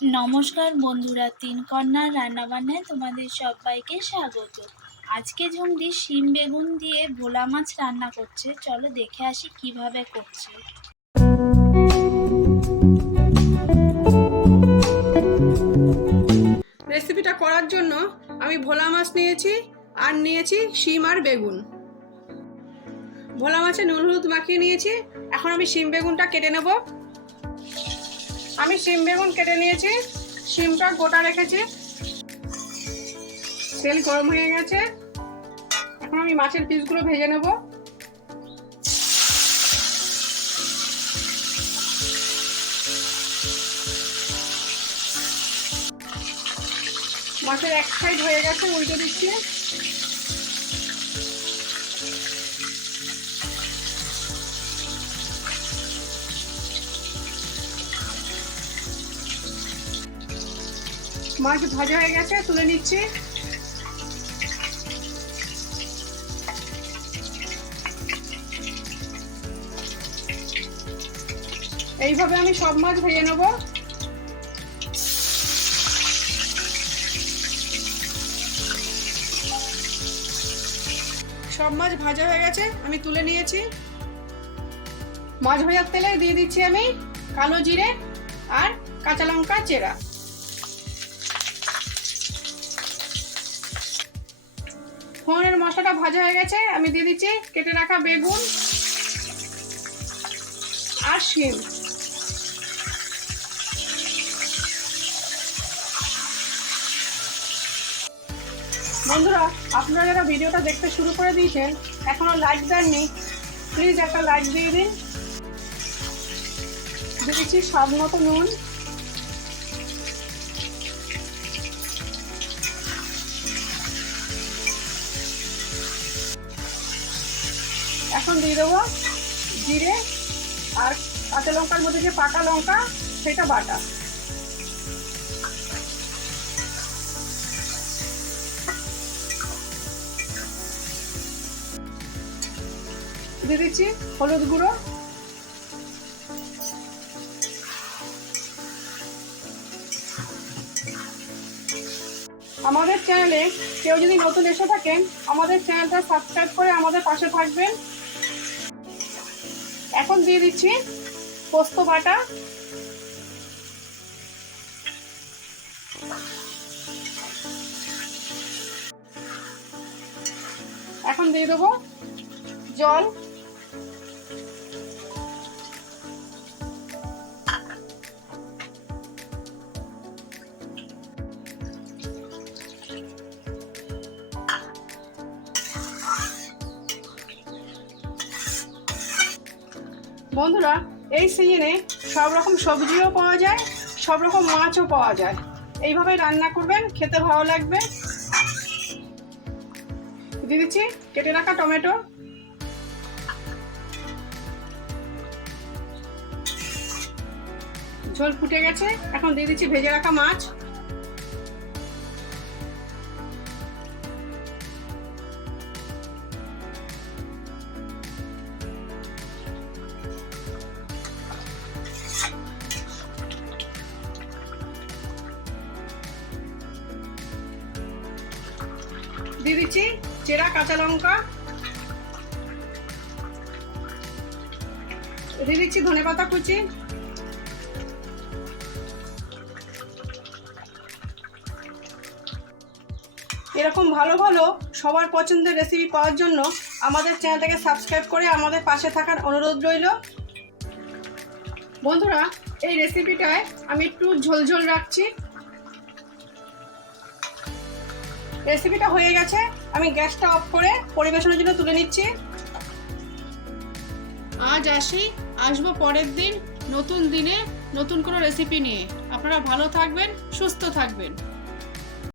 নমস্কার বন্ধুরা, তিন কন্যার রান্নাবান্নায় তোমাদের সবাইকে স্বাগত। আজকে ঝুমদি শিম বেগুন দিয়ে ভোলা মাছ রান্না করছে। চলো দেখে আসি কীভাবে করছে। রেসিপিটা করার জন্য আমি ভোলা মাছ নিয়েছি, আর নিয়েছি শিম আর বেগুন। ভোলা মাছে নুন হলুদ মাখিয়ে নিয়েছি। এখন আমি শিম বেগুনটা কেটে নেব। আমি শিম বেগুন কেটে নিয়েছি। শিমটা গোটা রেখেছি। তেল গরম হয়ে গেছে। এখন আমি মাছের পিসগুলো ভেজে নেব। মাছের এক সাইড হয়ে গেছে, উল্টে দিচ্ছি। মাছ ভাজা হয়ে গেছে, তুলে নিচ্ছি। এইভাবে আমি সব মাছ ভেজে নেব। সব মাছ ভাজা হয়ে গেছে, আমি তুলে নিয়েছি। মাছ ভাজার তেলে দিয়ে দিচ্ছি আমি কালো জিরে আর কাঁচা লঙ্কা চেরা। ফোড়নের মশলাটা ভাজা হয়ে গেছে, আমি দিয়ে দিচ্ছি কেটে রাখা বেগুন আর শিম। বন্ধুরা, আপনারা যারা ভিডিওটা দেখতে শুরু করে দিয়েছেন, এখনও লাইক দেননি প্লিজ একটা লাইক দিয়ে দিন। দিয়েছি স্বাদ মতো নুন। এখন দিয়ে দেবো জিরে আর কাঁচা লঙ্কার মধ্যে যে পাকা লঙ্কা, সেটা বাটা। দিয়ে দিচ্ছি হলুদ গুঁড়ো। আমাদের চ্যানেলে কেউ যদি নতুন এসে থাকেন, আমাদের চ্যানেলটা সাবস্ক্রাইব করে আমাদের পাশে থাকবেন। এখন দিয়ে দিচ্ছি পোস্ত বাটা। এখন দিয়ে দেবো জল। বন্ধুরা, এই সিজনে সব রকম সবজিও পাওয়া যায়, সব রকম মাছও পাওয়া যায়। এইভাবে রান্না করবেন, খেতে ভালো লাগবে। দিয়ে দিচ্ছি কেটে রাখা টমেটো। ঝোল ফুটে গেছে, এখন দিয়ে দিচ্ছি ভেজে রাখা মাছ। দিয়ে দিচ্ছি চেরা কাঁচা লঙ্কা। দিয়ে দিচ্ছি ধনে পাতা কুচি। এরকম ভালো ভালো সবার পছন্দের রেসিপি পাওয়ার জন্য আমাদের চ্যানেলটাকে সাবস্ক্রাইব করে আমাদের পাশে থাকার অনুরোধ রইল। বন্ধুরা, এই রেসিপিটায় আমি একটু ঝোলঝোল রাখছি। রেসিপিটা হয়ে গেছে। আমি গ্যাসটা অফ করে পরিবেশনের জন্য তুলে নিচ্ছি। আজ আসি, আসব পরের দিন, নতুন দিনে নতুন কোনো রেসিপি নিয়ে। আপনারা ভালো থাকবেন, সুস্থ থাকবেন।